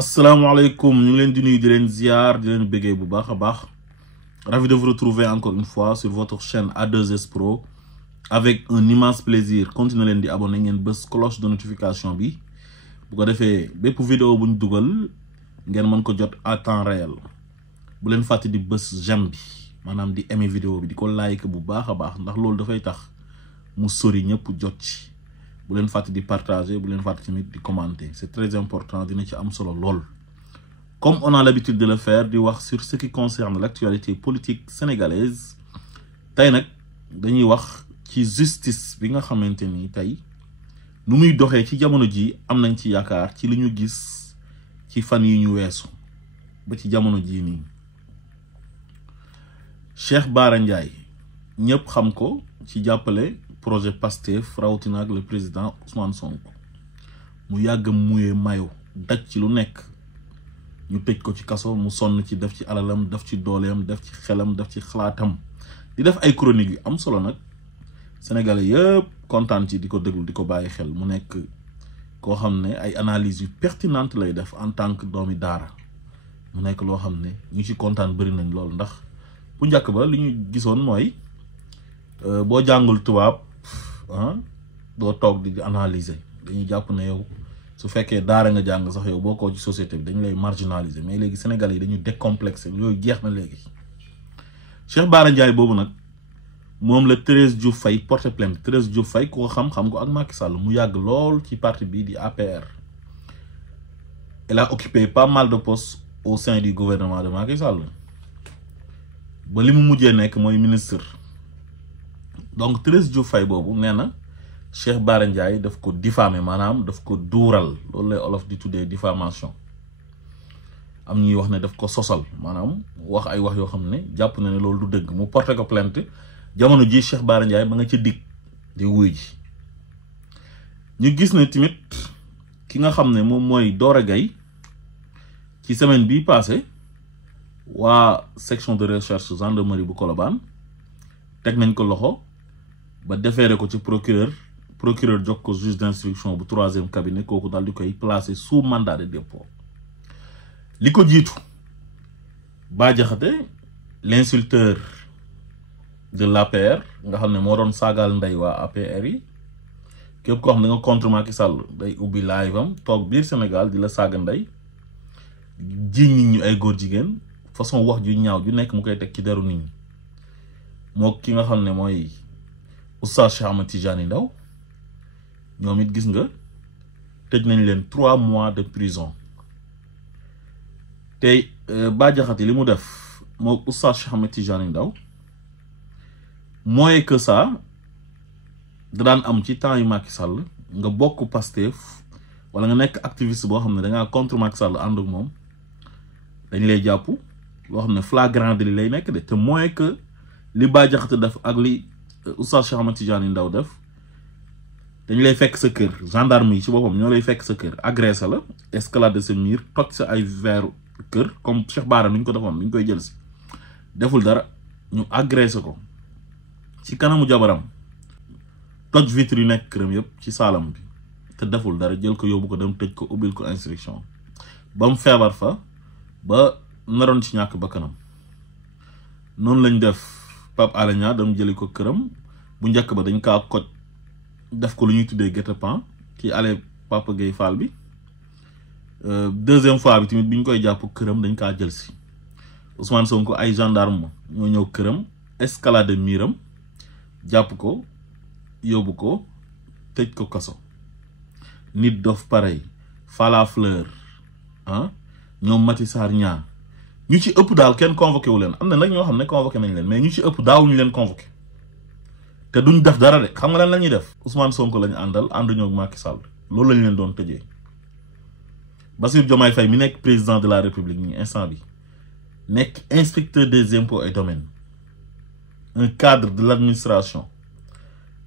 Asalaamaaleykum, ñu ngi leen di nuyu di leen ziar di leen bëggee bu baax a baax. Ravi de vous retrouver encore une fois sur votre chaîne A2S Pro avec un immense plaisir. Continuez leen di abonné ngeen bës cloche de notification bi bu ko defee bépp vidéo bu ñu dugal ngeen mën ko jot à temps réel. Bu leen fàtte di bës j'aime bi maanaam di aimer vidéo bi di ko like bu baax a baax ndax loolu dafay tax mu sori ñëpp jot ci. Bu leen fàtte di partager, bu leen fàtte tamit di commenter, c'est très important, dina ci am solo lool. Comme on a l'habitude de le faire, di wax sur ce qui concerne l'actualité politique sénégalaise. Tay nak dañuy wax ci justice bi nga xamanteni tay nu muy doxé ci jamono ji am nañ ci yaakaar ci li ñu gis ci fan yi ñu weesu ba ci jamono ji ni. Cheikh Bara Ndiaye ñëpp xam ko ci jàppale projet Pastef rawatina ak le président Ousmane Sonko mu yàgg muyee mayo daj ci lu nekk ñu tëj ko ci kaso mu sonn ci def ci alalam def ci dooleem def ci xelam def ci xalaatam di def ay chronique yu am solo nag sénégalais yëpp kontaan ci di ko déglu di ko bàyyi xel mu nekk koo xam ne ay analyse yu pertinente lay def en tant que doomi daara mu nekk loo xam ne ñu ci kontaan bëri nañ lool ndax bu njëkk ba li ñu gisoon mooy boo jàngul tubaab doo toog di analyser dañuy jàpp ne yow su fekkee daara nga jàng sax yow bokkoo ci société bi dañu lay marginaliser mais léegi Sénégal yi dañu décomplexé yooyu jeex na léegi. Cheikh Bara Ndiaye boobu nag moom la Thérèse Diouf Faye porté plainte. Thérèse Diouf Faye ku ko xam ko ak Macky Sall mu yàgg lool ci parti bii di APR. Elle a occupé pas mal de postes au sein du gouvernement de Macky Sall ba li mu mujjee nekk mooy ministre. Donc Thérèse Diouf Faye boobu nee na Cheikh Bara Ndiaye daf ko diffamer maanaam daf ko duural loolu lay olof di tuddee diffamation am ñuy wax ne daf ko sosal maanaam wax ay wax yoo xam ne jàpp na ne loolu du dëgg mu porté ko plainte jamono ji Cheikh Bara Ndiaye ba nga ca dig di wuy ji ñu gis ne tamit ki nga xam ne moom mooy Dora Gaye ci semaine bii passé waa section de recherche gendarmerie bu Colobane teg nañ ko loxo ba déféré ko ci procureur jox ko juge d'instruction bu 3e cabinet kooku daal di koy placer sous mandat de dépôt. Li ko jiitu Bah Diakhaté l'insulteur de l'APR nga xam ne moo doon saagaal ndey waa APR yi képp koo xam ne nga contre Macky Sall day ubbi live am toog biir Sénégal di la saaga ndey jiñ nit ñi ay góor jigéen façon wax ju ñaaw ju nekk mu koy teg ci deru nit ñi moo ki nga xam ne mooy Oustaz Cheikh Ahmed Tidiane Ndao ñoom it gis nga tëj nañ leen 3 mois de prison tey Bah Diakhaté li mu def moo Oustaz Cheikh Ahmed Tidiane Ndao mooy que ça da daan am ci temps yu Macky Sall nga bokk Pastef wala nga nekk activiste boo xam ne da ngaa contre Macky Sall ànd ak moom dañ lay jàpp loo xam ne flagrant délit lay nekk de te mooy que li Bah Diakhaté def ak li Oustaz Cheikh Ahmed Tidiane Ndao def dañ lay fekk sa kër gendarme yi ci boppam ñoo lay fekk sa kër agressé la escalade sa mur toj sa ay verre kër comme Cheikh Bara ni ñu ko defoon ni ñu koy jël si deful dara ñu agressé ko ci kanamu jabaram toj vitre yu nekk këram yëpp ci saalam bi te deful dara jël ko yóbbu ko dem tëj ko ubbil ko instruction ba mu feebar fa ba naroon ci ñàkk bakkanam noonu lañ def Pape Alé Niang dam jëli ko këram bu njëkk ba dañ kaa koj def ko lu ñuy tuddee guet-apens kii ale Papa Gueye Fall bi deuxième fois bi tamit bi ñu koy jàpp këram dañ kaa jël si Ousmane Sonko ay gendarme ñoo ñëw këram escalade miiram jàpp ko yóbbu ko tëj ko kaso nit dof pareil Fala Fleur ñoom Mati Sarr Niang ñu ci ëpp daal kenn convoqué wu leen am na nag ñoo xam ne convoqué nañ leen mais ñu ci ëpp daawuñu leen convoqué te duñ def dara de xam nga lan la ñuy def Ousmane Sonko lañu àndal ànduñoo ak Macky Sall loolu lañ leen doon tëjee Bassirou Diomaye Faye mi nekk président de la République ni instant bi nekk inspecteur des impôts et domaines un cadre de l'administration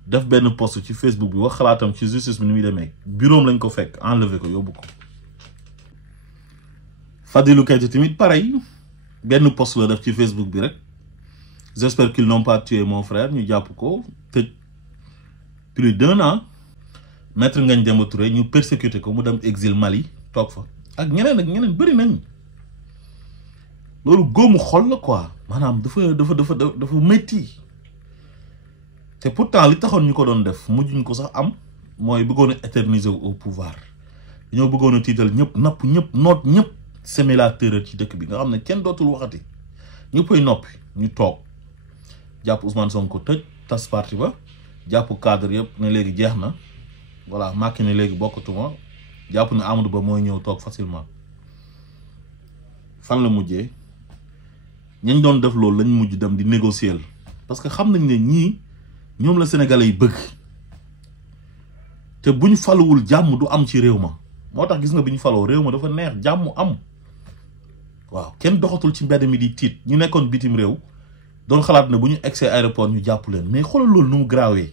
def benn post ci Facebook bi wax xalaatam ci justice bi ni muy demee bureau lañ ko fekk enlevé ko yóbbu ko Fadilou Keïta tamit pareil benn post la def ci Facebook bi rek j'espère qu'ils n'ont pas tué mon frère ñu jàpp ko tëj plus d'1 an Maître Ngagne Demba Touré ñu persécuté ko mu dem exil Mali toog fa ak ñeneen bëri nañ loolu góomu xol la quoi maanaam dafa métti te pourtant li taxoon ñu ko doon def mujjuñ ko sax am mooy bëggoon a éterniser au pouvoir ñoo bëggoon a tiital ñëpp napp ñëpp noot ñëpp semer la terreur ci dëkk bi nga xam ne kenn dootul waxati ñëppay noppi ñu toog jàpp Ousmane Sonko tëj tas parti ba jàpp cadre yëpp ne léegi jeex na voilà Macky ne léegi bokkatuma jàpp ne Amadou Ba mooy ñëw toog facilement fan la mujjee ñañ doon def loolu lañ mujj dem di négocier parce que xam nañ ne ñii ñoom la sénégalais yi bëgg te buñ faluwul jàmm du am ci réew ma moo tax gis nga bi ñu faloo réew ma dafa neex jàmm am waaw kenn doxatul ci mbedd mi di tiit ñu nekkoon bitim réew doon xalaat ne bu ñu egsee aéroport ñu jàpp leen mais xoolal loolu nu mu garaawee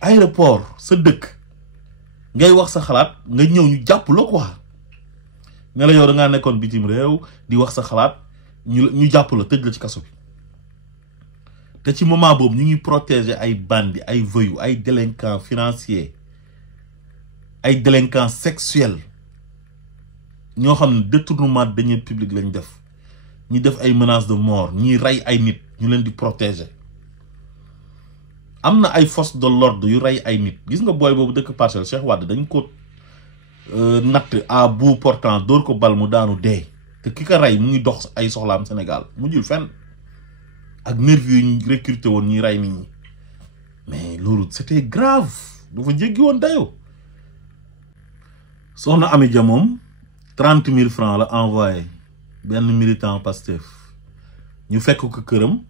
aéroport sa dëkk ngay wax sa xalaat nga ñëw ñu jàpp la quoi ne la yow da ngaa nekkoon bitim réew di wax sa xalaat ñu jàpp la tëj la ci kaso bi te ci moment boobu ñu ngi protéger ay bandits ay voyous ay délinquants financiers ay délinquants sexuels ñoo xam ne détournement de deniers publics lañ def ñi def ay menaces de mort ñi rey ay nit ñu leen di protéger am na ay forces de l'ordre yu rey ay nit gis nga booy boobu dëkk Parcelles Cheikh Wade dañ ko natt à bout portant dóor ko bal mu daanu dee te ki ko rey mu ngi dox ay soxlaam Sénégal mujjul fenn ak nervi yu ñu recruté woon ñuy rey nit ñi mais loolu c'était grave dafa jéggi woon dayoo soxna Ami Dia moom 30 000 francs la envoyé benn militant Pastef ñu fekk ko këram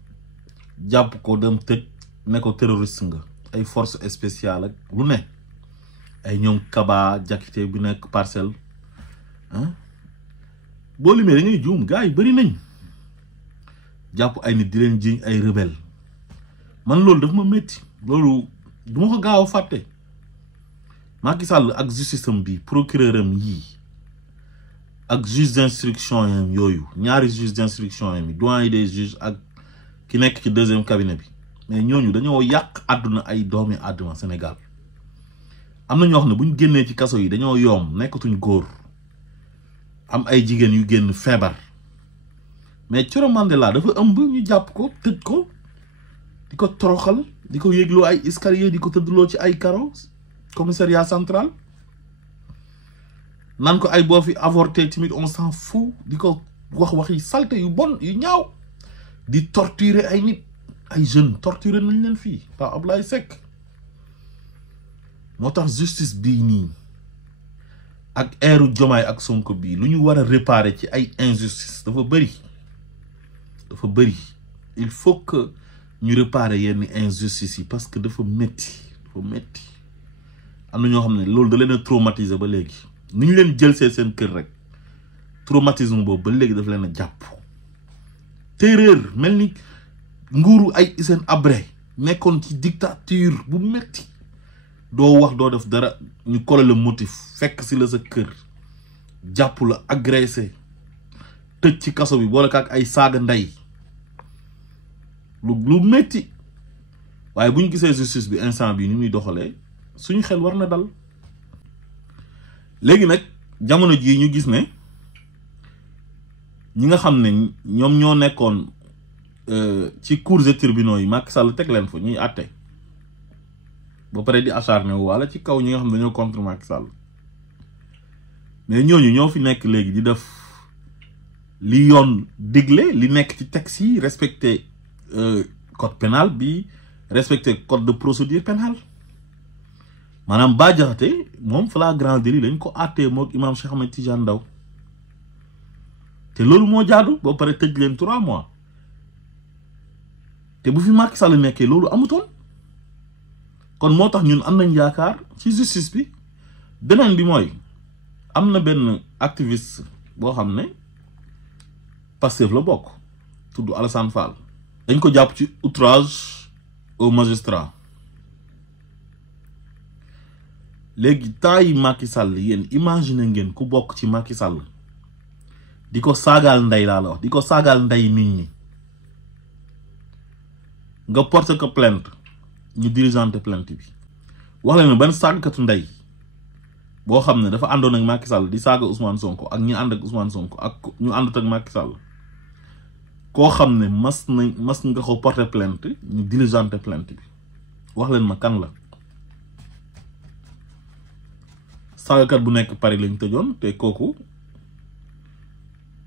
jàpp ko dem tëj ne ko terroriste nga ay force spéciale ak lu ne ay ñoom Kaba Jakite bi nekk Parcelles boo limee da ngay juum gars yi bëri nañ jàpp ay nit di leen jiñ ay rebelle man loolu daf ma métti loolu du ma ko gaaw a fàtte Macky Sall ak justice am bi procureur am yii ak juge d'instruction yam yooyu ñaari juge d'instruction yam yi doyen des juges ak ki nekk ci deuxième cabinet bi mais ñooñu dañoo yàq àdduna ay doomi àdduna Sénégal am na ñoo xam ne bu ñu génnee ci kaso yi dañoo yoom nekkatuñ góor am ay jigéen yu génn feebar mais Coro Mandela dafa ëmb ñu jàpp ko tëj ko di ko toroxal di ko yéegloo ay escalier di ko tëddloo ci ay karo commissariat central nan ko ay boo fi avorté tamit on s'en fout di ko wax waxi salte yu bon yu ñaaw di torturer ay nit ay jeunes torturer nañ leen fii par Ablaye Seck moo tax justice bii nii ak eeru Diomaye ak Sonko bii lu ñu war a réparer ci ay injustice dafa bëri il faut que ñu réparer yenn injustice yi parce que dafa métti am na ñoo xam ne loolu da leen a traumatiser ba léegi ni ñu leen jël seen kër rek traumatisme boobu ba léegi dafa leen a jàpp terreur mel ni nguuru ay Hissène Habré nekkoon ci dictature bu metti doo wax doo def dara ñu coller le motif fekk si la sa kër jàpp la agressé tëj ci kaso bi boole ak ay saaga ndey lu metti waaye bu ñu gisee justice bi instant bi ni muy doxalee suñu xel war na dal léegi nag jamono jii ñu gis ne ñi nga xam ne ñoom ñoo nekkoon ci cours et tribunaux yi Macky Sall teg leen fa ñuy àtte ba pare di acharné wu wala ci kaw ñi nga xam ne dañoo contre Macky Sall mais ñooñu ñoo fi nekk léegi di def li yoon digle li nekk ci texte yi respecté code pénal bi respecté code de procédure pénale maanaam Bah Diakhaté moom flagrant délit lañ ko àttee moog imam Cheikh Ahmed Tidiane Ndao te loolu moo jaadu ba pare tëj leen 3 mois te bu fi Macky Sall nekkee loolu amutoon kon moo tax ñun am nañ yaakaar ci justice bi beneen bi mooy am na benn activiste boo xam ne Pastef la bokk tudd Alassane Fall dañ ko jàpp ci outrage au magistrat léegi temps yi Macky Sall yéen imagine ngeen ku bokk ci Macky Sall di ko saagaal ndey laa la wax di ko saagaal ndey nit ñi nga porte ko plainte ñu dirigeante plainte bi wax leen ban saagkatu ndey boo xam ne dafa àndoon ak Macky Sall di saaga Ousmane Sonko ak ñi ànd ak Ousmane Sonko ak ñu àndut ak Macky Sall koo xam ne mas nga ko porter plainte ñu diligenter plainte bi wax leen ma kan la. saagakat bu nekk Paris lañ tëjoon te kooku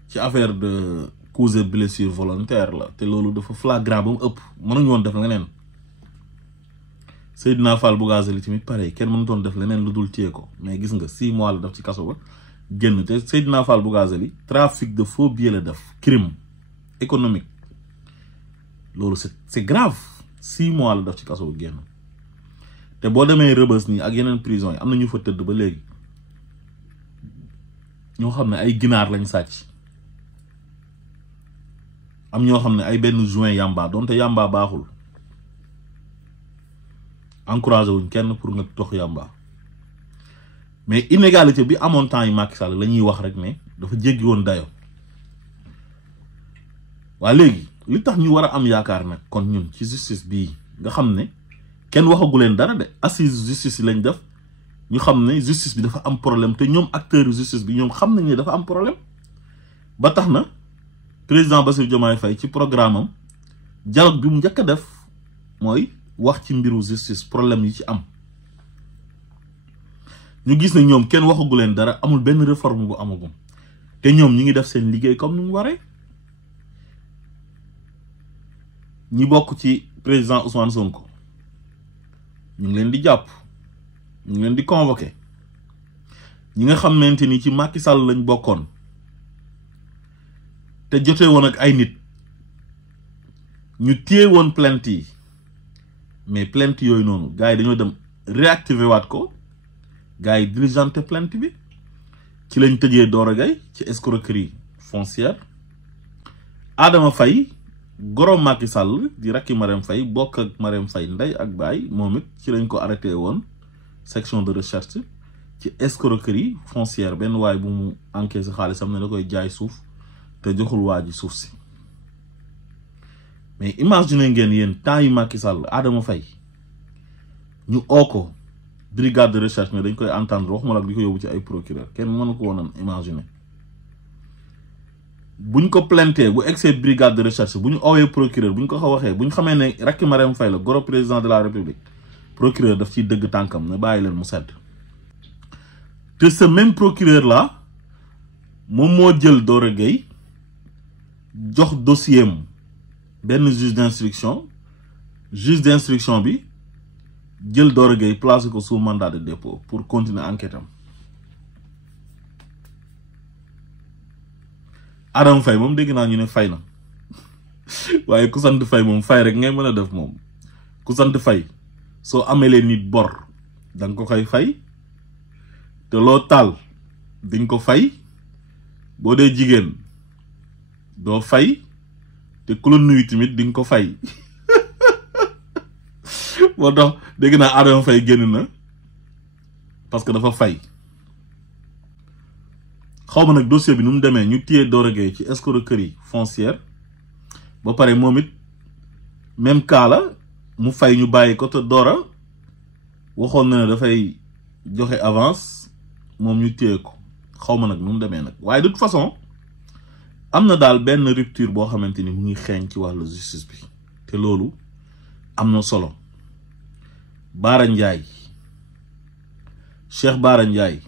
ci affaire de coups et blessures volontaires la te loolu dafa flagrant ba mu ëpp mënuñu woon def leneen. Seydina Fall Bougazelli tamit pareil kenn mënutoon def leneen lu dul téye ko mais gis nga 6 mois la def ci kaso ba génn te Seydina Fall Bougazelli trafic de faux billets la def crime économique loolu c'est grave 6 mois la def ci kaso ba génn te boo demee Rebeuss nii ak yeneen prison yi am na ñu fa tëdd ba léegi ñoo xam ne ay ginaar lañ sàcc am ñoo xam ne ay benn joint yamba donte yamba baaxul encouragé wuñ kenn pour nga tox yamba mais inégalité bi amoon temps yi Macky Sall la ñuy wax rek ne dafa jéggi woon dayo waa léegi li tax ñu war a am yaakaar nag kon ñun ci justice bii nga xam ne kenn waxagu leen dara de assise justice yi lañ def ñu xam ne justice bi dafa am problème te ñoom acteurs justice bi ñoom xam nañ ne dafa am problème ba tax na président Bassirou Diomaye Faye ci programme am dialogue bi mu njëkk a def mooy wax ci mbiru justice problème yi ci am ñu gis ne ñoom kenn waxagu leen dara amul benn réforme bu amagum te ñoom ñi ngi def seen liggéey comme ni mu waree ñi bokk ci président Ousmane Sonko ñu ngi leen di jàpp ñu ngi leen di convoqué ñi nga xamante ni ci Macky Sall lañ bokkoon te jotee woon ak ay nit ñu téye woon plainte yi mais plainte yooyu noonu gars yi dañoo dem réactiver waat ko gars yi diligenté plainte bi ci lañ tëjee Doro Gaye ci escroquerie foncière Adama Faye goro Macky Sall di rakki Marème Faye bokk ak Marème Faye ndey ak baay moom it ci lañ ko arrêté woon section de recherche ci escroquerie foncière benn waay bu mu encaissé xaalisam ne da koy jaay suuf te joxul waa ji suuf si mais imagine ngeen yéen temps yi Macky Sall Adama Faye ñu oo ko brigade de recherche mais dañ koy entendre waxuma la di ko yóbbu ci ay procureur kenn mënu ko woon imaginer buñ ko plainté bu excès brigade de recherche bu ñu oowee procureur bu ñu ko waxee bu ñu xamee ne rakki Marème Faye la goro président de la république procureur daf ciy dëgg tànkam ne bàyyi leen mu sedd te ce même procureur là moom moo jël Doro Gaye jox dossier am benn juge d'instruction bi jël Doro Gaye placé ko sous mandat de dépôt pour continuer enquête am Adama Faye moom dégg naa ñu ne fay na waaye ku sant Faye moom fay rek ngay mën a def moom ku sant Faye soo amelee nit bor danga ko koy fay te loo taal diñ ko fay boo dee jigéen doo fay te ku la nuyu tamit di nga ko fay moo tax dégg naa Adama Faye génn na parce que dafa fay xaw ma nag dossier bi nu mu demee ñu téye Doro Gaye ci escroquerie foncière ba pare moom it même cas la mu fay ñu bàyyi ko te Dora waxoon na ne dafay joxe avance moom ñu téye ko xaw ma nag nu mu demee nag waaye de toute façon am na daal benn rupture boo xamante ni mu ngi xeeñ ci wàllu justice bi te loolu am na solo Bara Ndiaye Cheikh Bara Ndiaye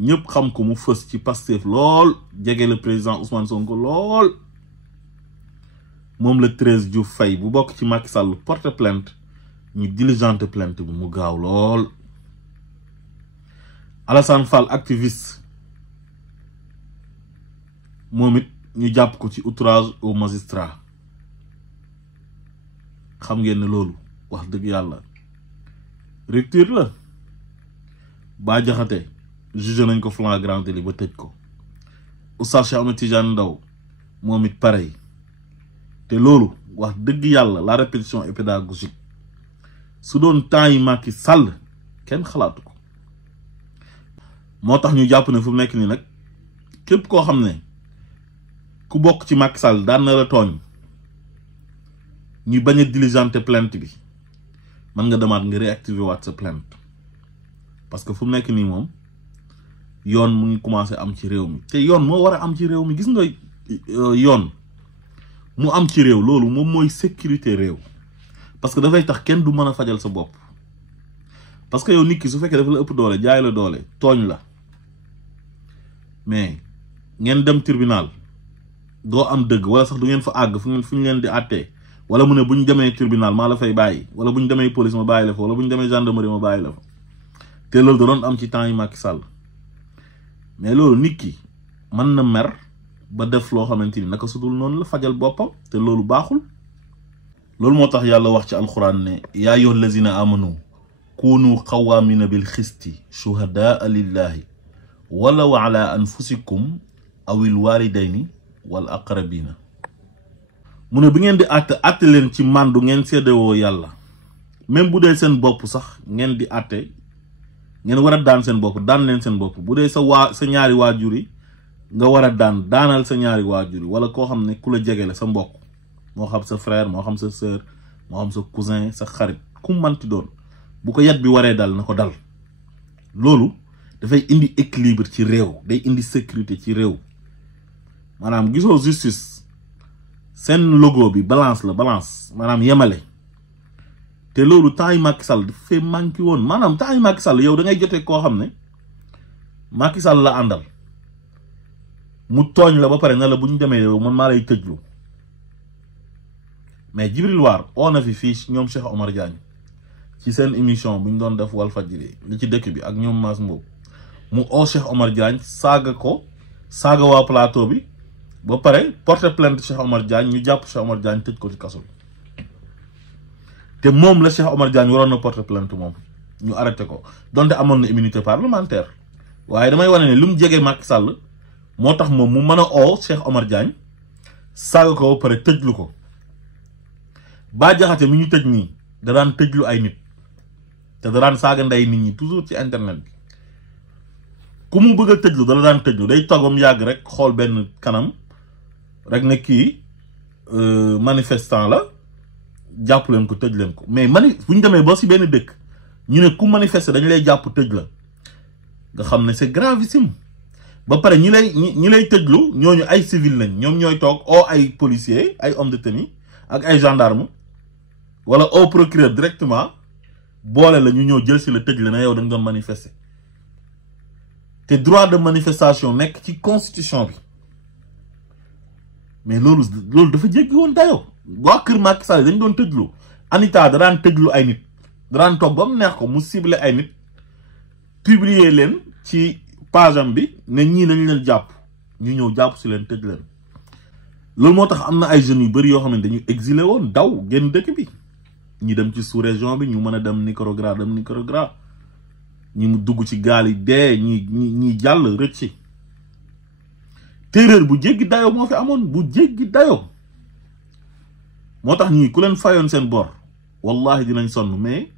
ñëpp xam ko mu fës ci Pastef lool jege le président Ousmane Sonko lool moom la 13 Diouf Faye bu bokk ci Macky Sall porte plainte ñu diligente plainte bi mu gaaw lool Alassane Fall activiste moom it ñu jàpp ko ci outrage au magistrat xam ngeen ne loolu wax dëgg yàlla rupture la Bah Diakhaté jugé nañ ko flagrant délit ba tëj ko Oustaz Cheikh Ahmed Tidiane Ndao moom it pareil te loolu wax dëgg yàlla la répétition est pédagogique su doon temps yi Macky Sall kenn xalaatu ko moo tax ñu jàpp ne fu mu nekk nii nag képp koo xam ne ku bokk ci Macky Sall daan na la tooñ ñuy bañ a diligenter plainte bi mën nga demaat nga réactiver waat sa plainte parce que fu mu nekk nii moom yoon mu ngi commencé am ci réew mi te yoon moo war a am ci réew mi. Gis nga yoon mu am ci réew loolu moom mooy sécurité réew parce que dafay tax kenn du mën a fajal sa bopp parce que yow nit ki su fekkee dafa la ëpp doole jaay la doole tooñ la mais ngeen dem tribunal doo am dëgg wala sax du ngeen fa àgg fu ñu leen di àttee wala mu ne bu ñu demee tribunal maa la fay bàyyi wala bu ñu demee police ma bàyyi la fa wala bu ñu demee gendarmerie ma bàyyi la fa te loolu da doon am ci temps yi Macky Sall mais loolu nit ki mën na mer ba def loo xamante ni naka sudul noonu la fajal boppam te loolu baaxul. loolu moo tax yàlla wax ci alxuraan ne yaa ayyuhal lazina amanu kunu qawamina bil xisti shuhadaa lillahi walaw ala anfusikum awil walidayni wal aqrabina mu ne bi ngeen di àtte leen ci màndu ngeen seedewoo yàlla même bu dee seen bopp sax ngeen di àtte ngeen war a daan seen bopp daan leen seen bopp bu dee sa ñaari waajur yi nga war a daanal sa ñaari waajur yi wala koo xam ne ku la jege la sa mbokk moo xam sa frère moo xam sa sœur moo xam sa cousin sa xarit ku manti doon bu ko yat bi waree dal na ko dal. loolu dafay indi équilibre ci réew day indi sécurité ci réew maanaam gisoo justice seen logo bi balance la balance maanaam yemale te loolu temps yi Macky Sall dafay manqué woon maanaam temps yi Macky Sall yow da ngay jotee koo xam ne Macky Sall la àndal mu tooñ la ba pare na la bu ñu demee yow man maa lay tëjlu mais Djibril War oo na fii ñoom Cheikh Omar Diagne ci seen émission bu ñu doon def Walfadjri li ci dëkk bi ak ñoom Mass Mbow mu oo Cheikh Omar Diagne saaga waa plateau bi ba pare porter plainte Cheikh Omar Diagne ñu jàpp Cheikh Omar Diagne tëj ko ci kaso bi te moom la Cheikh Omar Diagne waroon na porter plainte moom ñu arrêté ko donte amoon na immunité parlementaire waaye damay wane ne lu mu jege Macky Sall moo tax moom mu mën a oo Cheikh Omar Diagne saaga ko ba pare tëjlu ko Bah Diakhaté mi ñu tëj nii da daan tëjlu ay nit te da daan saaga ndey nit ñi toujours ci internet bi ku mu bëgg a tëjlu da la daan tëjlu day toog ba mu yàgg rek xool benn kanam rek ne kii manifestant la jàpp leen ko tëj leen ko mais bu ñu demee ba si benn dëkk ñu ne ku manifester dañu lay jàpp tëj la nga xam ne c'est gravissime ba pare ñi lay tëjlu ñooñu ay civil lañ ñoom ñooy toog oo ay policiers ay hommes de tenue ak ay gendarme wala au procureur directement boole la ñu ñëw jël si la tëj la ne yow da nga doon manifester te droit de manifestation nekk ci constitution bi mais loolu dafa jéggi woon dayoo waa kër Macky Sall dañ doon tëjlu Anita da daan tëjlu ay nit da daan toog ba mu neex ko mu ciblé ay nit publier leen ci page am bi ne ñii nañ leen jàpp ñu ñëw jàpp si leen tëj leen loolu moo tax am na ay jeunes yu bëri yoo xam ne dañu exilé woon daw génn dëkk bi ñi dem ci sous région bi ñu mën a dem Nicaragua ñi mu dugg ci gaal yi dee ñi jàll rëcc terreur bu jéggi dayoo moo fi amoon bu jéggi dayoo moo tax ñii ku leen fayoon seen bor wallahi dinañ sonn mais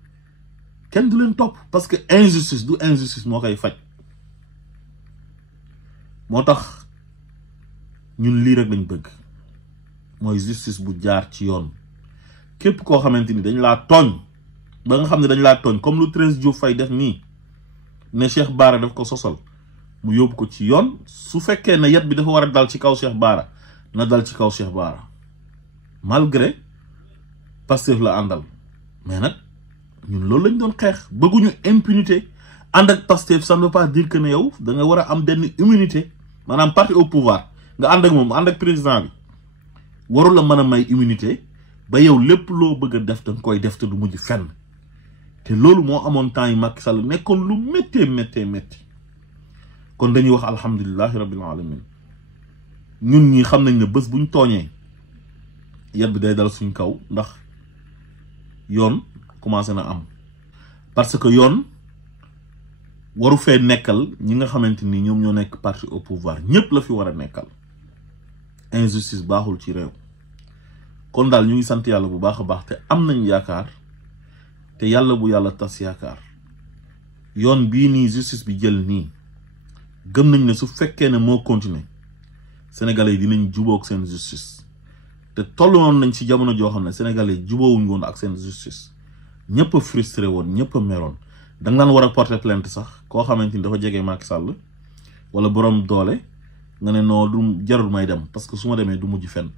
kenn du leen topp parce que injustice du injustice moo koy faj moo tax ñun lii rek lañ bëgg mooy justice bu jaar ci yoon képp koo xamante ni dañ laa tooñ ba nga xam ne dañ laa tooñ comme lu Thérèse Diouf Faye def nii ne Cheikh Bara daf ko sosal mu yóbbu ko ci yoon su fekkee ne yet bi dafa war a dal ci kaw Cheikh Bara na dal ci kaw Cheikh Bara malgré Pastef la àndal mais nag ñun loolu lañ doon xeex bëgguñu impunité ànd ak Pastef ça ne veut pas dire que ne yow da nga war a am benn immunité maanaam parti au pouvoir nga ànd ak moom ànd ak président bi warul la mën a may immunité ba yow lépp loo bëgg a def danga koy def te du mujj fenn te loolu moo amoon temps yi Macky Sall nekkoon lu métti kon dañuy wax alhamdulilahi rabbil alamin ñun ñi xam nañ ne bés buñ tooñee yet bi day dal suñ kaw ndax yoon commencé na am parce que yoon waru fee nekkal ñi nga xamante ni ñoom ñoo nekk parti au pouvoir ñëpp la fi war a nekkal injustice baaxul ci réew kon daal ñu ngi sant yàlla bu baax a baax te am nañ yaakaar te yàlla bu yàlla tas yaakaar yoon bii nii justice bi jël nii gëm nañ ne su fekkee ne moo continuer sénégalais yi dinañ jubóog seen justice te tollu woon nañ ci jamono joo xam ne sénégalais yi jubóowuñ woon ak seen justice ñëpp a frustré woon ñëpp a meroon da nga daan war a porter plainte sax koo xamante ni dafa jege Macky Sall wala borom doole nga ne non du jarul may dem parce que su ma demee du mujj fenn